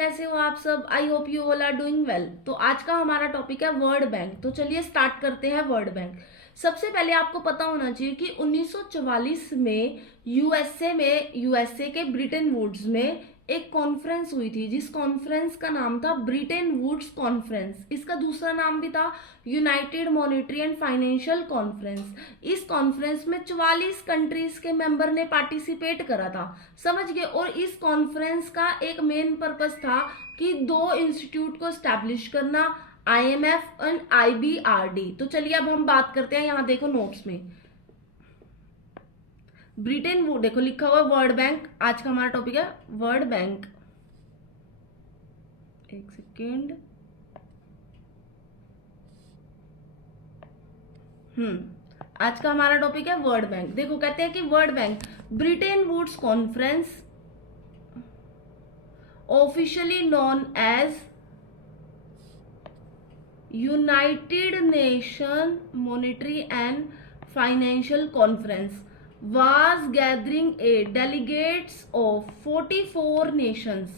कैसे हो आप सब। I hope you all are doing well. तो आज का हमारा टॉपिक है वर्ल्ड बैंक। तो चलिए स्टार्ट करते हैं वर्ल्ड बैंक। सबसे पहले आपको पता होना चाहिए कि 1944 में यूएसए के ब्रिटेन वुड्स में एक कॉन्फ्रेंस हुई थी, जिस कॉन्फ्रेंस का नाम था ब्रिटेन वुड्स कॉन्फ्रेंस। इसका दूसरा नाम भी था United monetary and Financial conference. इस कॉन्फ्रेंस में 44 कंट्रीज के मेंबर ने पार्टिसिपेट करा था, समझ गए। और इस कॉन्फ्रेंस का एक मेन पर्पस था कि दो इंस्टीट्यूट को स्टैब्लिश करना, आईएमएफ एंड आईबीआरडी। तो चलिए अब हम बात करते हैं, यहां देखो नोट्स में ब्रिटेन वुड देखो लिखा हुआ वर्ल्ड बैंक। आज का हमारा टॉपिक है वर्ल्ड बैंक। एक सेकेंड। आज का हमारा टॉपिक है वर्ल्ड बैंक। देखो कहते हैं कि World Bank Bretton Woods conference officially known as United Nation Monetary and Financial Conference was gathering a delegates of 44 nations।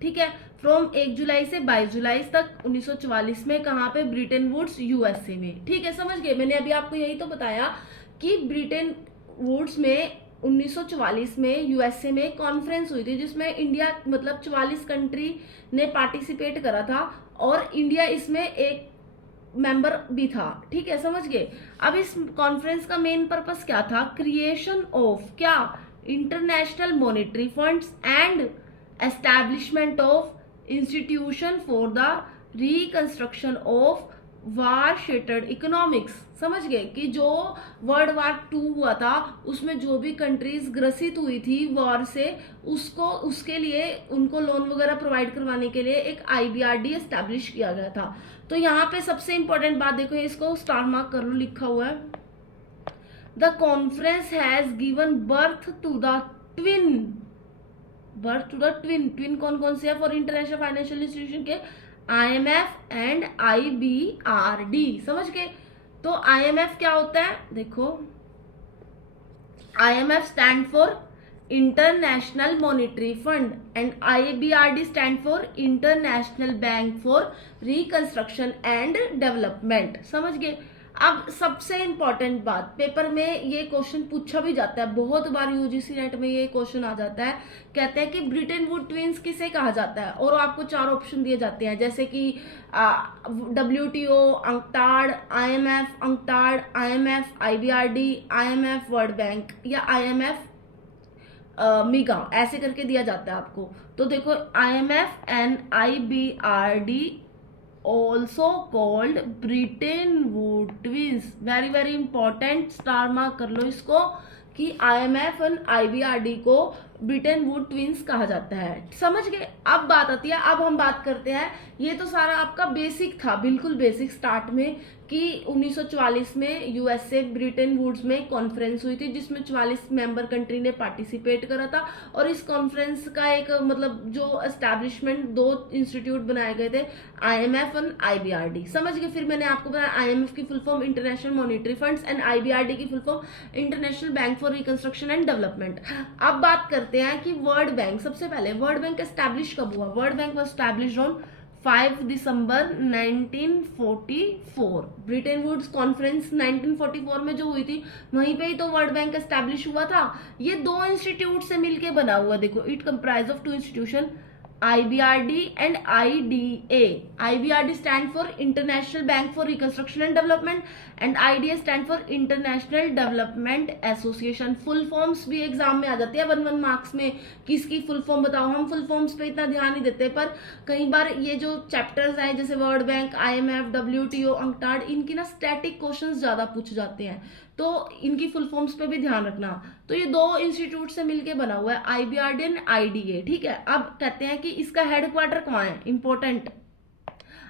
ठीक है, फ्रॉम 1 जुलाई से 22 जुलाई तक 1944 में कहां पे? ब्रिटेन वुड्स यूएसए में। ठीक है, समझ गए। मैंने अभी आपको यही तो बताया कि ब्रिटेन वुड्स में 1944 में यूएसए में कॉन्फ्रेंस हुई थी, जिसमें इंडिया मतलब 44 कंट्री ने पार्टिसिपेट करा था और इंडिया इसमें एक मेंबर भी था। ठीक है, समझ गए। अब इस कॉन्फ्रेंस का मेन पर्पस क्या था? क्रिएशन ऑफ क्या? International Monetary Funds and establishment of institution for the reconstruction of war shattered economics. समझ गए कि जो वर्ल्ड वार 2 हुआ था उसमें जो भी कंट्रीज ग्रसित हुई थी वॉर से, उसके लिए उनको लोन वगैरह प्रोवाइड करवाने के लिए एक आईबीआरडी एस्टैब्लिश किया गया था। तो यहाँ पे सबसे इंपॉर्टेंट बात देखो, इसको स्टार मार्क कर लो, लिखा हुआ है the conference has given birth to the twin कौन कौन से है? फॉर इंटरनेशनल फाइनेंशियल इंस्टीट्यूशन के आईएमएफ एंड आईबीआरडी। समझ गए। तो आईएमएफ क्या होता है? देखो IMF stand for International Monetary Fund and IBRD stand for International Bank for Reconstruction and Development. समझ गए। अब सबसे इंपॉर्टेंट बात, पेपर में ये क्वेश्चन पूछा भी जाता है बहुत बार, यूजीसी नेट में ये क्वेश्चन आ जाता है। कहते हैं कि ब्रिटेन वुड ट्विंस किसे कहा जाता है, और आपको 4 ऑप्शन दिए जाते हैं, जैसे कि WTO UNCTAD, IMF UNCTAD, IMF IBRD, IMF world bank या आईएमएफ मिगा, ऐसे करके दिया जाता है आपको। तो देखो IMF and IBRD also called Britain would twins. Very very important, star mark कर लो इसको कि आईएमएफ एंड आईबीआरडी को ब्रिटेन वुड ट्विंस कहा जाता है। समझ गए। अब बात आती है, अब हम बात करते हैं, ये तो सारा आपका बेसिक था, बिल्कुल बेसिक स्टार्ट में, कि 1944 में यूएसए ब्रिटेन वुड्स में कॉन्फ्रेंस हुई थी जिसमें 44 मेंबर कंट्री ने पार्टिसिपेट करा था। और इस कॉन्फ्रेंस का एक मतलब जो एस्टैब्लिशमेंट 2 इंस्टीट्यूट बनाए गए थे, आईएमएफ एंड आईबीआरडी। समझ गए। फिर मैंने आपको बताया आईएमएफ की full form International Monetary Funds and IBRD की full form International Bank for Reconstruction and Development. अब बात करते हैं कि वर्ल्ड बैंक। सबसे पहले वर्ल्ड बैंक एस्टैब्लिश कब हुआ? World Bank was established on 5 December 1944। Bretton Woods conference 1944 में जो हुई थी वहीं पे ही तो वर्ल्ड बैंक एस्टैब्लिश हुआ था। ये 2 इंस्टीट्यूट से मिलके बना हुआ। देखो it comprise of 2 institution, IBRD and IDA। IBRD stand for International Bank for Reconstruction and Development and IDA stand for International Development Association। Full forms भी एग्जाम में आ जाते हैं 1 मार्क्स में, किसकी फुल फॉर्म बताओ। हम फुल फॉर्म्स पे इतना ध्यान नहीं देते, पर कई बार ये जो चैप्टर्स हैं जैसे world bank, IMF, WTO, UNCTAD, इनकी ना स्टैटिक क्वेश्चंस ज्यादा पूछ जाते हैं, तो इनकी फुल फॉर्म्स पे भी ध्यान रखना। तो ये 2 इंस्टीट्यूट से मिलके बना हुआ है, IBRD एंड IDA। ठीक है। अब कहते हैं कि इसका हेडक्वार्टर कहाँ है? इंपॉर्टेंट।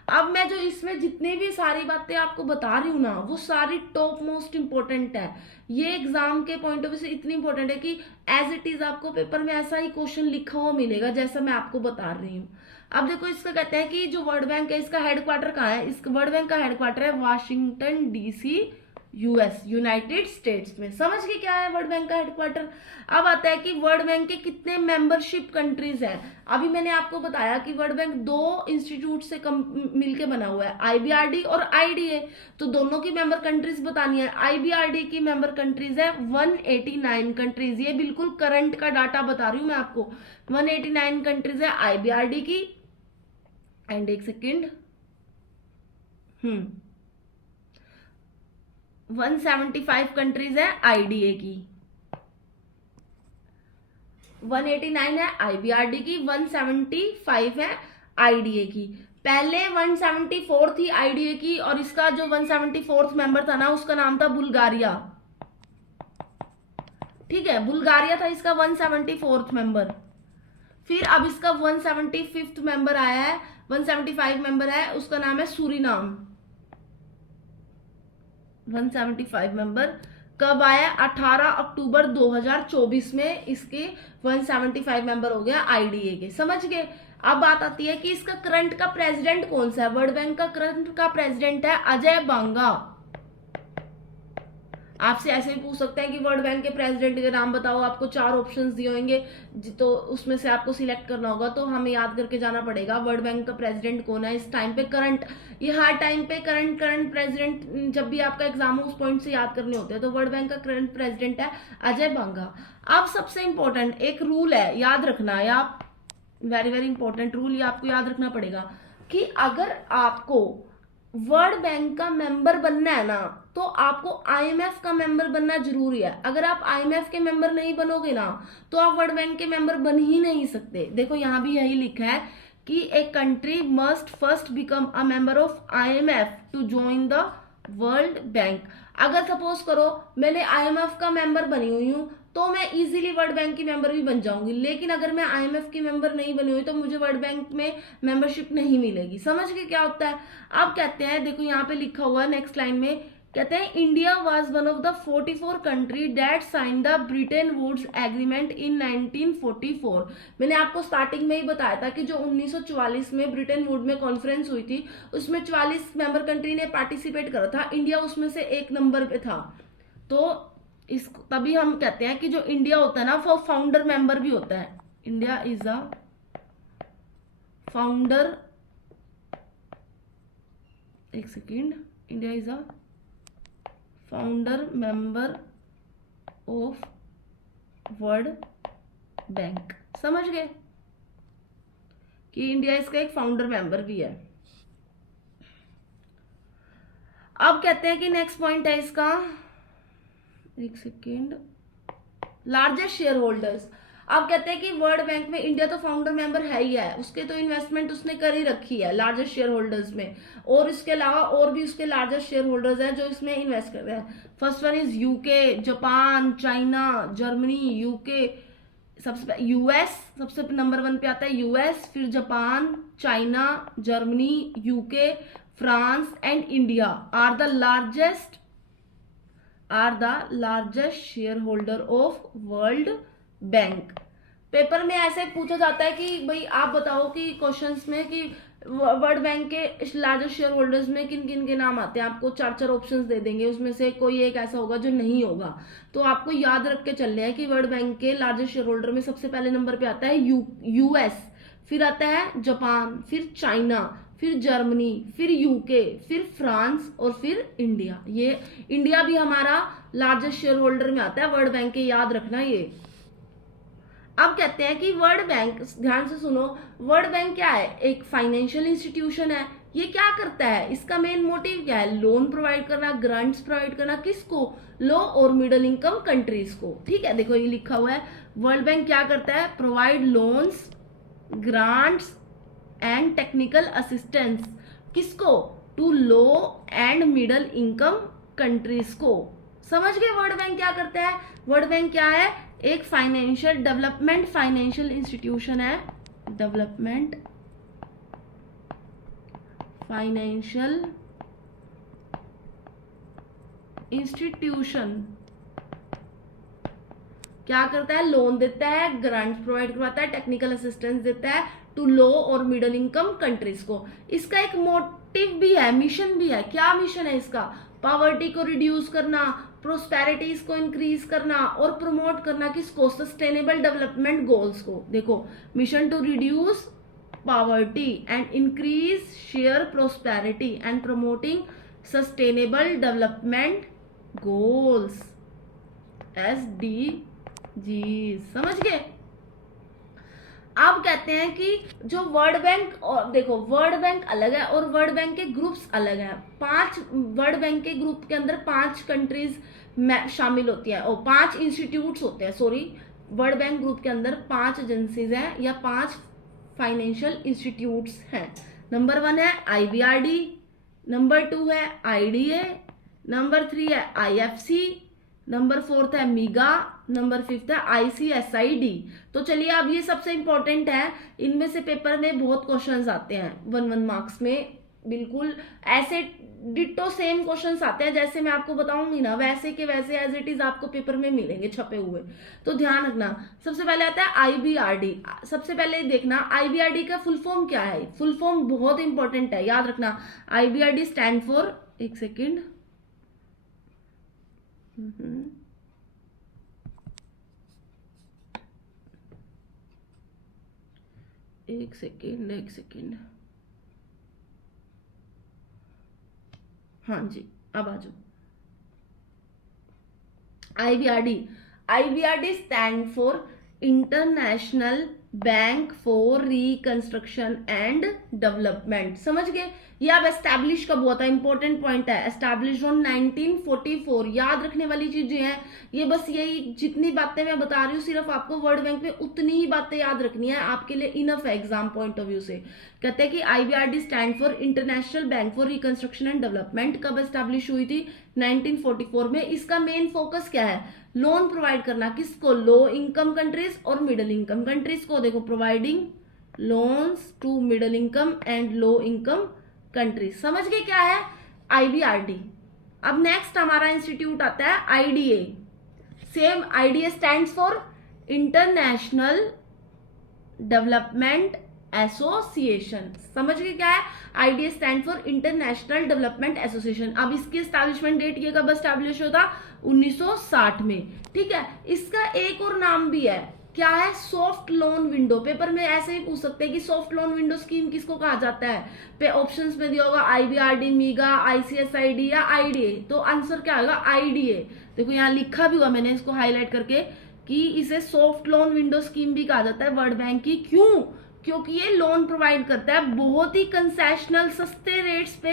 अब मैं जो इसमें जितनी भी सारी बातें आपको बता रही हूँ ना, वो सारी टॉप मोस्ट इंपॉर्टेंट है। ये एग्जाम के पॉइंट ऑफ व्यू से इतनी इंपॉर्टेंट है कि एज इट इज आपको पेपर में ऐसा ही क्वेश्चन लिखा हुआ मिलेगा जैसा मैं आपको बता रही हूँ। अब देखो इसका कहते हैं कि जो वर्ल्ड बैंक है इसका हेडक्वार्टर कहाँ है? इस वर्ल्ड बैंक का हेडक्वार्टर है Washington DC, US, United states में। समझ गए क्या है वर्ल्ड बैंक का हेडक्वार्टर। अब आता है कि वर्ल्ड बैंक के कितने मेंबरशिप कंट्रीज हैं। अभी मैंने आपको बताया कि वर्ल्ड बैंक दो इंस्टीट्यूट से मिलके बना हुआ है, आईबीआरडी और आईडीए। तो दोनों की मेंबर कंट्रीज बतानी है। आईबीआरडी की मेंबर कंट्रीज है 189 कंट्रीज। ये बिल्कुल करंट का डाटा बता रही हूं मैं आपको। 189 कंट्रीज है आईबीआरडी की, एंड एक सेकेंड 175 कंट्रीज है आईडीए की। 189 है आईबीआरडी की, 175 है आईडीए की। पहले 174 थी आईडीए की, और इसका जो 174th मेंबर था ना, उसका नाम था बुल्गारिया। ठीक है, बुल्गारिया था इसका 174th मेंबर। फिर अब इसका 175th मेंबर आया है, 175 मेंबर है, उसका नाम है सूरीनाम। 175 मेंबर कब आया? 18 अक्टूबर 2024 में इसके 175 मेंबर हो गया आईडीए के। समझ गए। अब बात आती है कि इसका करंट का प्रेसिडेंट कौन सा है। वर्ल्ड बैंक का करंट का प्रेसिडेंट है अजय बांगा। आपसे ऐसे भी पूछ सकते हैं कि वर्ल्ड बैंक के प्रेसिडेंट के नाम बताओ, आपको 4 ऑप्शंस दिए होंगे, तो उसमें से आपको सिलेक्ट करना होगा। तो हमें याद करके जाना पड़ेगा वर्ल्ड बैंक का प्रेसिडेंट कौन है इस टाइम पे करंट। ये हर टाइम पे करंट प्रेसिडेंट, जब भी आपका एग्जाम हो उस पॉइंट से याद करने होते हैं। तो वर्ल्ड बैंक का करंट प्रेसिडेंट है अजय बांगा। अब सबसे इंपॉर्टेंट एक रूल है, याद रखना है आप, वेरी वेरी इंपॉर्टेंट रूल, ये आपको याद रखना पड़ेगा कि अगर आपको वर्ल्ड बैंक का मेंबर बनना है ना, तो आपको आईएमएफ का मेंबर बनना जरूरी है। अगर आप आईएमएफ के मेंबर नहीं बनोगे ना, तो आप वर्ल्ड बैंक के मेंबर बन ही नहीं सकते। देखो यहां भी यही लिखा है कि a country must first become a member of IMF to join the World Bank. अगर सपोज करो मैंने आईएमएफ का मेंबर बनी हुई हूं, तो मैं इजीली वर्ल्ड बैंक की मेंबर भी बन जाऊंगी। लेकिन अगर मैं आईएमएफ की मेंबर नहीं बनी हुई, तो मुझे वर्ल्ड बैंक में मेंबरशिप नहीं मिलेगी। समझ के क्या होता है। अब कहते हैं, देखो यहाँ पे लिखा हुआ है नेक्स्ट लाइन में, कहते हैं India was one of the 44 country that sign the Bretton Woods agreement in 1944। मैंने आपको स्टार्टिंग में ही बताया था कि जो 1944 में ब्रिटेन वुड में कॉन्फ्रेंस हुई थी, उसमें 44 मेंबर कंट्री ने पार्टिसिपेट करा था, इंडिया उसमें से 1 नंबर पे था। तो इस तभी हम कहते हैं कि जो इंडिया होता है ना, वो फाउंडर मेंबर भी होता है। इंडिया इज अ फाउंडर, एक second, India is a founder member of World bank. समझ गए कि इंडिया इसका एक फाउंडर मेंबर भी है। अब कहते हैं कि नेक्स्ट पॉइंट है इसका, एक सेकेंड, लार्जेस्ट शेयर होल्डर्स। अब कहते हैं कि वर्ल्ड बैंक में इंडिया तो फाउंडर मेंबर है ही है, उसके तो इन्वेस्टमेंट उसने कर ही रखी है लार्जेस्ट शेयर होल्डर्स में, और इसके अलावा और भी उसके लार्जेस्ट शेयर होल्डर्स हैं जो इसमें इन्वेस्ट कर रहे हैं। First one is UK, Japan, China, Germany, UK, सबसे यूएस, सबसे नंबर 1 पे आता है यूएस, फिर Japan, China, Germany, UK, France and India are the largest shareholder of World Bank. Paper में ऐसे पूछा जाता है कि भाई आप बताओ कि क्वेश्चंस में कि वर्ल्ड बैंक के लार्जेस्ट शेयर होल्डर्स में किन किन के नाम आते हैं। आपको 4 ऑप्शंस दे देंगे, उसमें से कोई एक ऐसा होगा जो नहीं होगा। तो आपको याद रख के चलने हैं कि वर्ल्ड बैंक के लार्जेस्ट शेयर होल्डर में सबसे पहले नंबर पे आता है यूएस, फिर आता है जापान, फिर चाइना, फिर जर्मनी, फिर यूके, फिर फ्रांस और फिर इंडिया। ये इंडिया भी हमारा लार्जेस्ट शेयर होल्डर में आता है वर्ल्ड बैंक के, याद रखना ये। अब कहते हैं कि वर्ल्ड बैंक, ध्यान से सुनो, वर्ल्ड बैंक क्या है? एक फाइनेंशियल इंस्टीट्यूशन है। ये क्या करता है? इसका मेन मोटिव क्या है? लोन प्रोवाइड करना, ग्रांट्स प्रोवाइड करना, किसको? लो और मिडिल इनकम कंट्रीज को। ठीक है, देखो ये लिखा हुआ है, वर्ल्ड बैंक क्या करता है? Provide loans, grants and technical assistance, किसको? To low and middle income countries को। समझ गए वर्ल्ड बैंक क्या करता है? वर्ल्ड बैंक क्या है? एक फाइनेंशियल डेवलपमेंट फाइनेंशियल इंस्टीट्यूशन है, डेवलपमेंट फाइनेंशियल इंस्टीट्यूशन। क्या करता है? लोन देता है, ग्रांट्स प्रोवाइड करवाता है, टेक्निकल असिस्टेंस देता है टू लो और मिडिल इनकम कंट्रीज को। इसका एक मोटिव भी है, मिशन भी है। क्या मिशन है इसका? पावर्टी को रिड्यूस करना, प्रोस्पेरिटीज को इंक्रीज करना और प्रमोट करना किसको, सस्टेनेबल डेवलपमेंट गोल्स को। देखो, mission to reduce poverty and increase sheer prosperity and promoting sustainable development goals, SDGs। समझ गए। अब कहते हैं कि जो वर्ल्ड बैंक, और देखो वर्ल्ड बैंक अलग है और वर्ल्ड बैंक के ग्रुप्स अलग हैं। 5 वर्ल्ड बैंक के ग्रुप के अंदर 5 कंट्रीज शामिल होती है और 5 इंस्टीट्यूट्स होते हैं। सॉरी, वर्ल्ड बैंक ग्रुप के अंदर 5 एजेंसीज हैं या 5 फाइनेंशियल इंस्टीट्यूट्स हैं। नंबर 1 है IBRD, नंबर 2 है IDA, नंबर 3 है IFC, नंबर 4 है मीगा, नंबर 5 है ICSID। तो चलिए, अब ये सबसे इंपॉर्टेंट है, इनमें से पेपर में बहुत क्वेश्चंस आते हैं 1 मार्क्स में, बिल्कुल ऐसे डिट्टो सेम क्वेश्चंस आते हैं जैसे मैं आपको बताऊंगी ना, वैसे के वैसे एज इट इज आपको पेपर में मिलेंगे छपे हुए। तो ध्यान रखना। सबसे पहले आता है IBRD। सबसे पहले देखना IBRD का फुल फॉर्म क्या है। फुल फॉर्म बहुत इंपॉर्टेंट है, याद रखना। IBRD स्टैंड फॉर, एक सेकेंड, एक सेकेंड, हाँ जी, अब आ जाओ। IBRD stand for International Bank for Reconstruction and Development. समझ गए। ये अब एस्टैब्लिश का बहुत इंपॉर्टेंट पॉइंट है, एस्टैब्लिश ऑन 1944। याद रखने वाली चीजें हैं ये, बस यही जितनी बातें मैं बता रही हूँ सिर्फ आपको वर्ल्ड बैंक में उतनी ही बातें याद रखनी है, आपके लिए इनफ है एग्जाम पॉइंट ऑफ व्यू से। कहते हैं कि IBRD stand for International Bank for Reconstruction and development. कब एस्टैब्लिश हुई थी? 1944 में। इसका मेन फोकस क्या है? लोन प्रोवाइड करना। किसको? लो इनकम कंट्रीज और मिडिल इनकम कंट्रीज को। देखो, providing loans to middle income and low income countries. समझ गए क्या है IBRD। अब नेक्स्ट हमारा इंस्टीट्यूट आता है IDA। Same, IDA stands for international development association. समझ गए क्या है? IDA stand for international development association. अब इसकी एस्टैब्लिशमेंट डेट ये कब एस्टैब्लिश होता? 1960 में। ठीक है। इसका एक और नाम भी है, क्या है? Soft loan window. पेपर में ऐसे ही पूछ सकते हैं कि सॉफ्ट लोन विंडो स्कीम किसको कहा जाता है। पे ऑप्शंस में दिया होगा IBRD, मीगा, ICSID या IDA। तो आंसर क्या होगा? IDA। देखो यहाँ लिखा भी हुआ मैंने इसको हाईलाइट करके कि इसे सॉफ्ट लोन विंडो स्कीम भी कहा जाता है वर्ल्ड बैंक की। क्यों? क्योंकि ये लोन प्रोवाइड करता है बहुत ही कंसेशनल, सस्ते रेट्स पे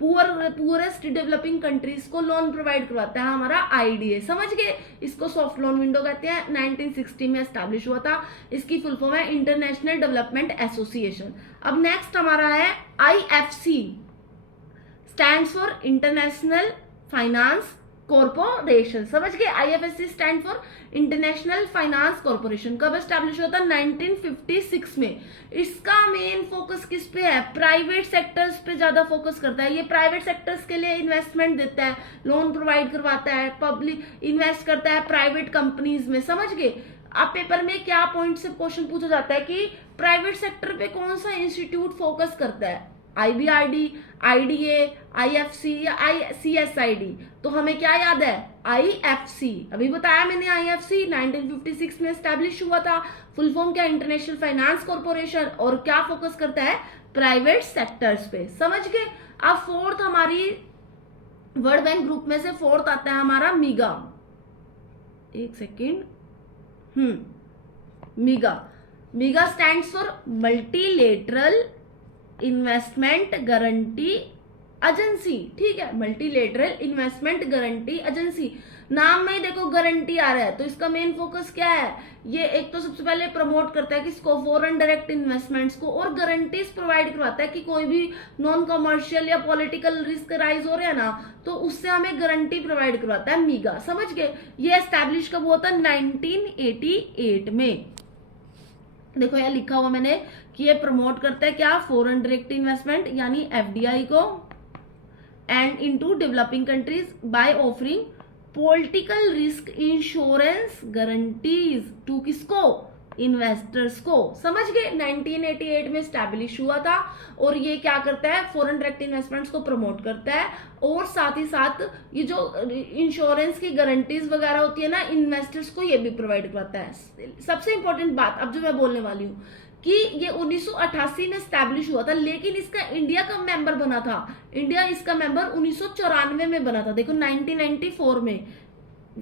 पुअरेस्ट डेवलपिंग कंट्रीज को लोन प्रोवाइड करवाता है हमारा IDA। समझ गए? इसको सॉफ्ट लोन विंडो कहते हैं। 1960 में एस्टैब्लिश हुआ था। इसकी फुल फॉर्म है इंटरनेशनल डेवलपमेंट एसोसिएशन। अब नेक्स्ट हमारा है IFC, stands for international finance corporation. समझ गए? IFSC stand for international finance corporation. कब एस्टैब्लिश होता है? 1956 में। इसका मेन फोकस किस पे है? प्राइवेट सेक्टर्स पे ज्यादा फोकस करता है। ये प्राइवेट सेक्टर्स के लिए इन्वेस्टमेंट देता है, लोन प्रोवाइड करवाता है, पब्लिक इन्वेस्ट करता है प्राइवेट कंपनीज में। समझ गए? अब पेपर में क्या पॉइंट से क्वेश्चन पूछा जाता है कि प्राइवेट सेक्टर पे कौन सा इंस्टीट्यूट फोकस करता है? IBRD, IDA, IFC या ICSID। तो हमें क्या याद है? IFC। अभी बताया मैंने IFC 1956 में एस्टैब्लिश हुआ था। फुल फॉर्म क्या? International finance corporation. और क्या फोकस करता है? प्राइवेट सेक्टर्स पे। समझ गए? अब फोर्थ हमारी वर्ल्ड बैंक ग्रुप में से फोर्थ आता है हमारा मीगा। एक second, मीगा stands for multilateral investment guarantee agency. ठीक है, मल्टीलेटरल इन्वेस्टमेंट गारंटी एजेंसी। नाम में ही देखो गारंटी आ रहा है, तो इसका मेन फोकस क्या है? ये एक तो सबसे पहले प्रमोट करता है किसको? फॉरेन डायरेक्ट इन्वेस्टमेंट्स को, और गारंटीज प्रोवाइड करवाता है कि कोई भी नॉन कमर्शियल या पॉलिटिकल रिस्क राइज हो रहा है ना, तो उससे हमें गारंटी प्रोवाइड करवाता है मीगा। समझ गए? ये एस्टैब्लिश कब हुआ था? 1988 में। देखो यहाँ लिखा हुआ मैंने कि ये प्रमोट करता है क्या? फॉरेन डायरेक्ट इन्वेस्टमेंट यानी FDI को and into developing countries by offering political risk insurance guarantees to किसको? इन्वेस्टर्स को। समझ गए, 1988 में स्टैब्लिश हुआ था और ये क्या करता है, फॉरेन डायरेक्ट इन्वेस्टमेंट्स को प्रमोट करता है और साथ ही साथ ये जो इंश्योरेंस की गारंटीज वगैरह होती है ना इन्वेस्टर्स को, ये भी प्रोवाइड करता है। सबसे इंपॉर्टेंट बात अब जो मैं बोलने वाली हूँ कि ये 1988 में स्टैब्लिश हुआ था, लेकिन इसका इंडिया कब मेंबर बना था, इंडिया इसका मेंबर 1994 में बना था। देखो 1994 में,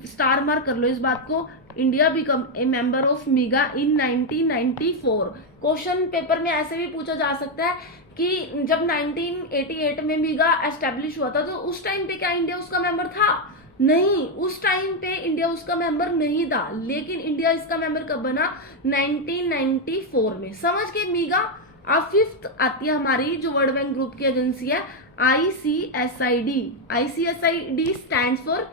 स्टार मार्क कर लो इस बात को, India become a member of मीगा in 1994। Question paper में ऐसे भी पूछा जा सकता है कि जब 1988 में मीगा एस्टेब्लिश हुआ था तो उस टाइम पे क्या इंडिया उसका मेंबर था? नहीं, उस टाइम पे इंडिया उसका मेंबर नहीं था, लेकिन इंडिया इसका मेंबर कब बना, 1994 में। समझ के मीगा। अब फिफ्थ आती है हमारी जो वर्ल्ड बैंक ग्रुप की एजेंसी है, ICSID। ICSID stands for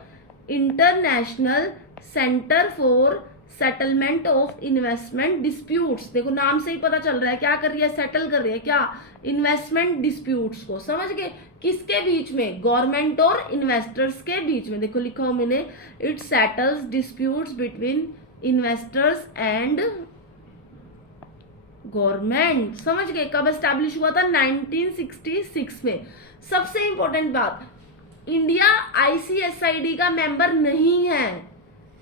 international centre for settlement of investment disputes. देखो नाम से ही पता चल रहा है क्या कर रही है, सेटल कर रही है क्या, इन्वेस्टमेंट डिस्प्यूट्स को। समझ गए, किसके बीच में, गवर्नमेंट और इन्वेस्टर्स के बीच में। देखो लिखा हो मैंने, it settles disputes between investors and government. समझ गए, कब एस्टैब्लिश हुआ था, 1966 में। सबसे इंपॉर्टेंट बात, इंडिया ICSID का मेंबर नहीं है।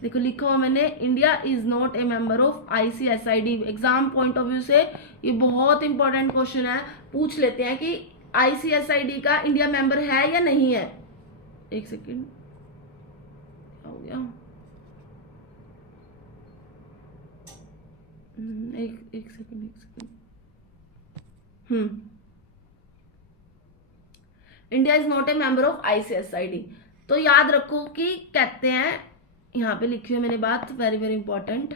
देखो लिखा हुआ मैंने, India is not a member of ICSID। Exam point of view से ये बहुत इंपॉर्टेंट क्वेश्चन है, पूछ लेते हैं कि ICSID का इंडिया मेंबर है या नहीं है। एक सेकेंड, क्या हो गया, एक second. India is not a member of ICSID। तो याद रखो कि कहते हैं, यहाँ पे लिखी हुई मैंने बात, वेरी वेरी इंपॉर्टेंट।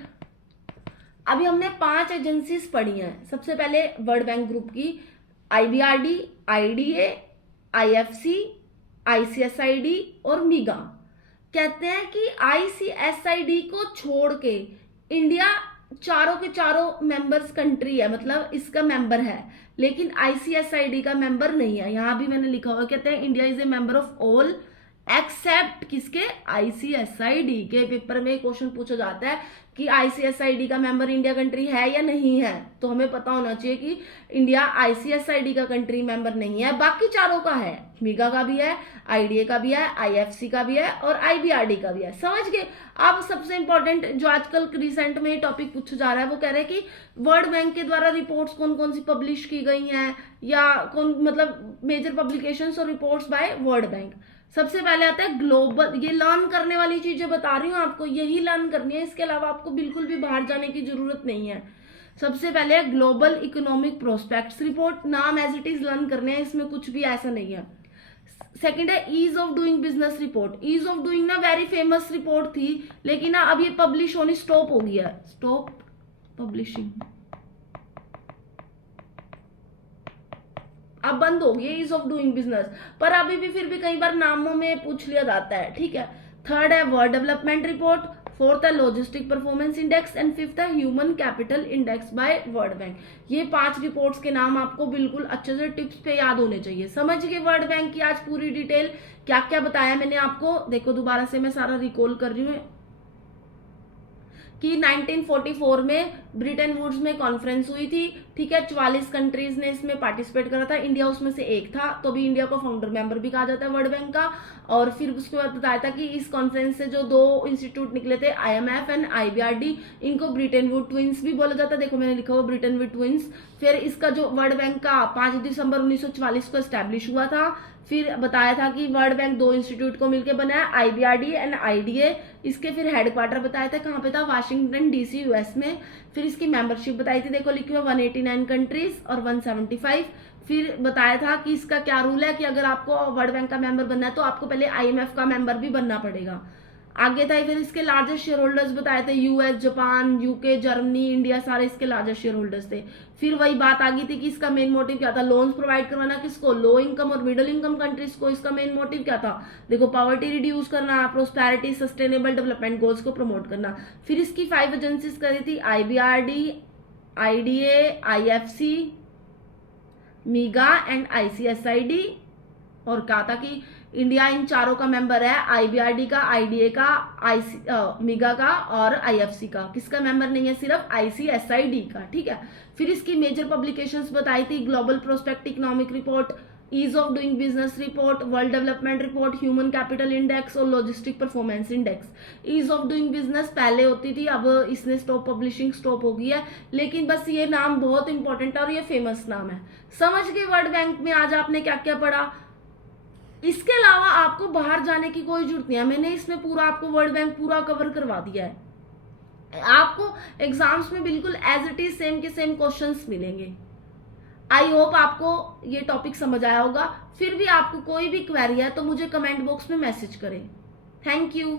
अभी हमने 5 एजेंसीज पढ़ी हैं। सबसे पहले वर्ल्ड बैंक ग्रुप की IBRD, IDA, IFC, ICSID और मीगा। कहते हैं कि ICSID को छोड़ के इंडिया चारों के चारों मेंबर्स कंट्री है, मतलब इसका मेंबर है, लेकिन ICSID का मेंबर नहीं है। यहां भी मैंने लिखा हुआ, कहते हैं India is a member of all except किसके, ICSID के। पेपर में क्वेश्चन पूछा जाता है कि ICSID का मेंबर इंडिया कंट्री है या नहीं है, तो हमें पता होना चाहिए कि इंडिया ICSID का कंट्री मेंबर नहीं है, बाकी चारों का है, मीगा का भी है, IDA का भी है, IFC का भी है और IBRD का भी है। समझ गए। अब सबसे इंपॉर्टेंट जो आजकल रिसेंट में टॉपिक पूछा जा रहा है, वो कह रहे हैं कि वर्ल्ड बैंक के द्वारा रिपोर्ट्स कौन कौन सी पब्लिश की गई हैं, या कौन, मतलब मेजर पब्लिकेशंस और रिपोर्ट्स बाय वर्ल्ड बैंक। सबसे पहले आता है ग्लोबल, ये लर्न करने वाली चीजें बता रही हूँ आपको, यही लर्न करनी है, इसके अलावा आपको बिल्कुल भी बाहर जाने की जरूरत नहीं है। सबसे पहले ग्लोबल इकोनॉमिक प्रोस्पेक्ट्स रिपोर्ट, नाम एज इट इज लर्न करने हैं, इसमें कुछ भी ऐसा नहीं है। सेकंड है ease of doing business report. Ease of doing ना वेरी फेमस रिपोर्ट थी, लेकिन ना अब ये पब्लिश होनी स्टॉप हो गई है, स्टॉप पब्लिशिंग, अब बंद हो गई ईज ऑफ डूइंग बिजनेस, पर अभी भी फिर भी कई बार नामों में पूछ लिया जाता है, ठीक है। थर्ड है वर्ल्ड डेवलपमेंट रिपोर्ट, फोर्थ है Logistic Performance Index and fifth है Human Capital Index by World Bank. ये 5 रिपोर्ट्स के नाम आपको बिल्कुल अच्छे से टिप्स पे याद होने चाहिए। समझ गए वर्ल्ड बैंक की आज पूरी डिटेल, क्या क्या बताया मैंने आपको। देखो दोबारा से मैं सारा रिकॉल कर रही हूँ कि 1944 में ब्रिटेन वुड्स में कॉन्फ्रेंस हुई थी, ठीक है। 44 कंट्रीज ने इसमें पार्टिसिपेट करा था, इंडिया उसमें से एक था, तो भी इंडिया को फाउंडर मेंबर भी कहा जाता है वर्ल्ड बैंक का। और फिर उसके बाद बताया था कि इस कॉन्फ्रेंस से जो 2 इंस्टीट्यूट निकले थे, IMF एंड IBRD, इनको ब्रिटेन वुड ट्विंस भी बोला जाता है। देखो मैंने लिखा हुआ ब्रिटेन वुड ट्विंस। फिर इसका जो वर्ल्ड बैंक का 5 दिसंबर 1944 को एस्टैब्लिश हुआ था। फिर बताया था कि वर्ल्ड बैंक 2 इंस्टीट्यूट को मिलकर बना है, IBRD एंड IDA। इसके फिर हेडक्वार्टर बताया था कहाँ पे था, वाशिंगटन DC US में। फिर इसकी मेंबरशिप बताई थी, देखो लिखी हुई 189 कंट्रीज और 175। फिर बताया था कि इसका क्या रूल है कि अगर आपको वर्ल्ड बैंक का मेंबर बनना है तो आपको पहले IMF का मेंबर भी बनना पड़ेगा। आगे था फिर इसके लार्जेस्ट शेयर होल्डर्स बताए थे, US, Japan, UK, Germany, India, सारे इसके लार्जेस्ट शेयर होल्डर्स थे। फिर वही बात आ गई थी कि इसका मेन मोटिव क्या था, लोन्स प्रोवाइड करवाना किसको, लो इनकम और मिडिल इनकम कंट्रीज को। इसका मेन मोटिव क्या था, देखो पॉवर्टी रिड्यूस करना, प्रोस्पेरिटी, सस्टेनेबल डेवलपमेंट गोल्स को प्रमोट करना। फिर इसकी 5 एजेंसीज करी थी, IBRD, IDA, IFC, मीगा and ICSID। और कहा था कि इंडिया इन चारों का मेंबर है, आईबीआरडी का, आईडीए का, मिगा का और आईएफसी का। किसका मेंबर नहीं है? सिर्फ आईसीएसआईडी का। ठीक है। फिर इसकी मेजर पब्लिकेशंस बताई थी, Global Prospect Economic Report, ease of doing business Report, World Development Report, Human Capital Index और Logistic Performance Index. Ease of doing Business पहले होती थी, अब इसने पब्लिशिंग स्टॉप हो गई है, लेकिन बस ये नाम बहुत इंपॉर्टेंट है और ये फेमस नाम है। समझ गए वर्ल्ड बैंक में आज आपने क्या क्या पढ़ा। इसके अलावा आपको बाहर जाने की कोई जरूरत नहीं है, मैंने इसमें पूरा आपको वर्ल्ड बैंक पूरा कवर करवा दिया है। आपको एग्जाम्स में बिल्कुल एज इट इज सेम के सेम क्वेश्चंस मिलेंगे। आई होप आपको ये टॉपिक समझ आया होगा। फिर भी आपको कोई भी क्वेरी है तो मुझे कमेंट बॉक्स में मैसेज करें। Thank you.